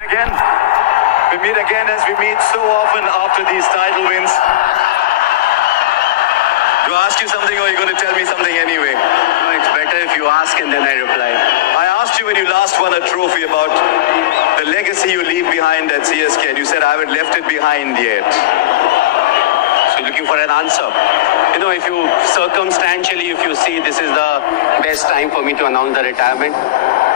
Again, we meet again as we meet so often after these title wins. Do I ask you something or are you going to tell me something anyway? No, it's better if you ask and then I reply. I asked you when you last won a trophy about the legacy you leave behind at CSK and you said I haven't left it behind yet. So looking for an answer. You know, if you circumstantially, if you see this is the best time for me to announce the retirement,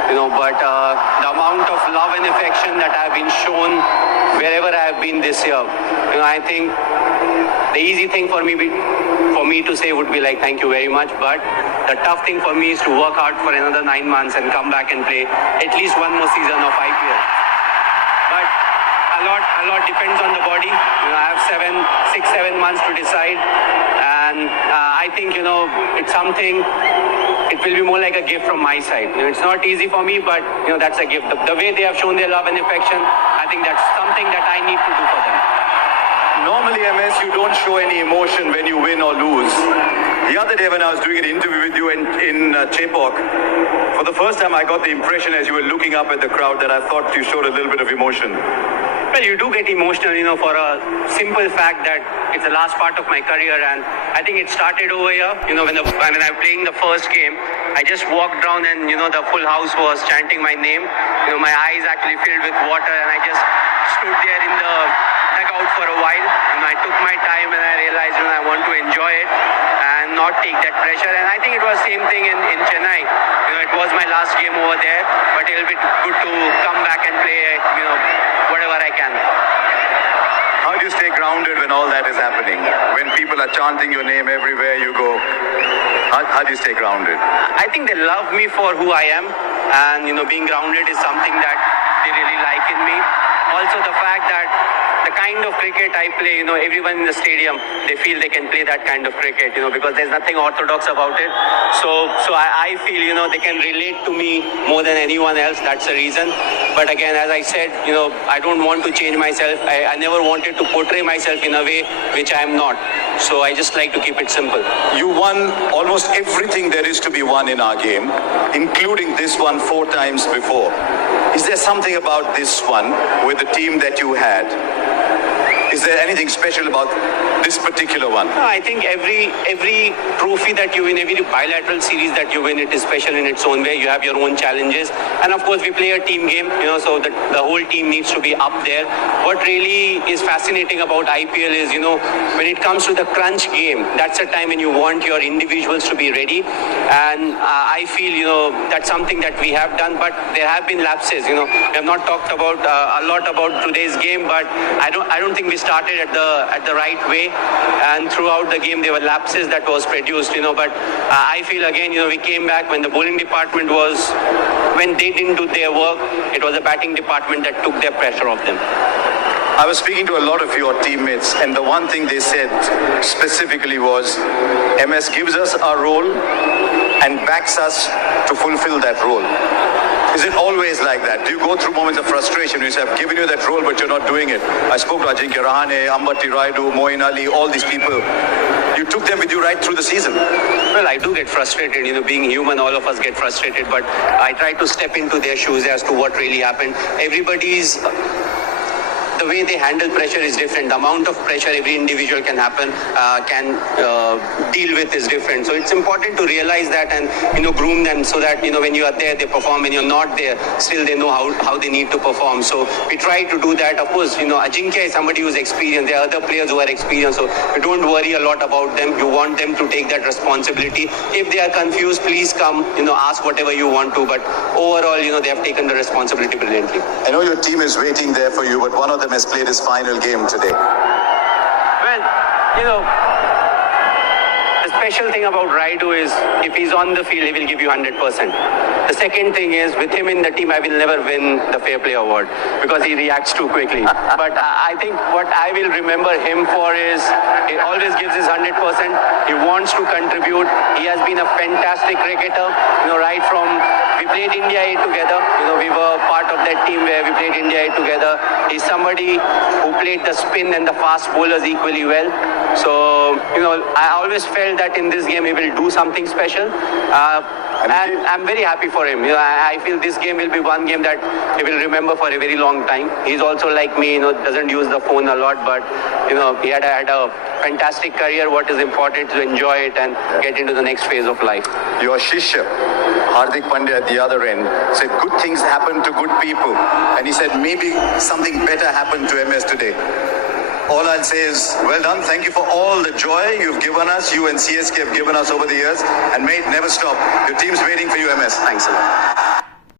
you know, but the amount of love and affection that I've been shown wherever I have been this year, you know, I think the easy thing for me to say would be like thank you very much, but the tough thing for me is to work hard for another 9 months and come back and play at least one more season of IPL. But a lot depends on the body. You know, I have 6-7 months to decide, and I think, you know, it's something. It will be more like a gift from my side. You know, it's not easy for me, but you know, that's a gift. The way they have shown their love and affection, I think that's something that I need to do for them. Normally, MS, you don't show any emotion when you win or lose. The other day when I was doing an interview with you in Chepauk, for the first time I got the impression as you were looking up at the crowd that I thought you showed a little bit of emotion. Well, you do get emotional, you know, for a simple fact that it's the last part of my career, and I think it started over here. You know, when I was playing the first game, I just walked down and, you know, the full house was chanting my name. You know, my eyes actually filled with water, and I just stood there in the dugout for a while. You know, I took my time and I realized, you know, I want to enjoy it and not take that pressure. And I think it was same thing in Chennai. You know, it was my last game over there, but it'll be good to come back and play, you know, whatever I can. How do you stay grounded when all that is happening? When people are chanting your name everywhere you go, how do you stay grounded? I think they love me for who I am, and, you know, being grounded is something that they really like in me. Also the fact that the kind of cricket I play, you know, everyone in the stadium, they feel they can play that kind of cricket, you know, because there's nothing orthodox about it. So I feel, you know, they can relate to me more than anyone else. That's the reason. But again, as I said, you know, I don't want to change myself. I never wanted to portray myself in a way which I am not. So I just like to keep it simple. You won almost everything there is to be won in our game, including this one 4 times before. Is there something about this one with the team that you had? Is there anything special about this particular one? No, I think every trophy that you win, every bilateral series that you win, it is special in its own way. You have your own challenges. And of course, we play a team game, you know, so the whole team needs to be up there. What really is fascinating about IPL is, you know, when it comes to the crunch game, that's a time when you want your individuals to be ready. And I feel, you know, that's something that we have done, but there have been lapses, you know. We have not talked about a lot about today's game, but I don't think we started at the right way, and throughout the game there were lapses that was produced, you know. But I feel again, you know, we came back when the bowling department when they didn't do their work, it was the batting department that took their pressure off them. I was speaking to a lot of your teammates, and the one thing they said specifically was, MS gives us our role and backs us to fulfill that role. Is it always like that? Do you go through moments of frustration when you say, I've given you that role, but you're not doing it? I spoke to Ajinkya Rahane, Ambati Rayudu, Moeen Ali, all these people. You took them with you right through the season. Well, I do get frustrated, you know, being human, all of us get frustrated, but I try to step into their shoes as to what really happened. The way they handle pressure is different. The amount of pressure every individual can deal with is different. So it's important to realize that and, you know, groom them so that, you know, when you are there, they perform. When you're not there, still they know how they need to perform. So we try to do that. Of course, you know, Ajinkya is somebody who's experienced. There are other players who are experienced. So you don't worry a lot about them. You want them to take that responsibility. If they are confused, please come, you know, ask whatever you want to. But overall, you know, they have taken the responsibility brilliantly. I know your team is waiting there for you, but one of them has played his final game today. Well, you know, the special thing about Raidu is if he's on the field, he will give you 100%. The second thing is, with him in the team, I will never win the Fair Play Award because he reacts too quickly. But I think what I will remember him for is he always gives his 100%. He wants to contribute. He has been a fantastic cricketer, you know, right from we played India A together. You know, we were part of that team where we played India A together. He's somebody who played the spin and the fast bowlers equally well. So, you know, I always felt that in this game he will do something special. And I'm very happy for him. I feel this game will be one game that he will remember for a very long time. He's also like me, doesn't use the phone a lot, but he had a fantastic career. What is important to enjoy it and get into the next phase of life. Your Shishya, Hardik Pandya at the other end, said good things happen to good people. And he said maybe something better happened to MS today. All I'll say is, well done. Thank you for all the joy you've given us, you and CSK have given us over the years. And may it never stop. Your team's waiting for you, MS. Thanks a lot.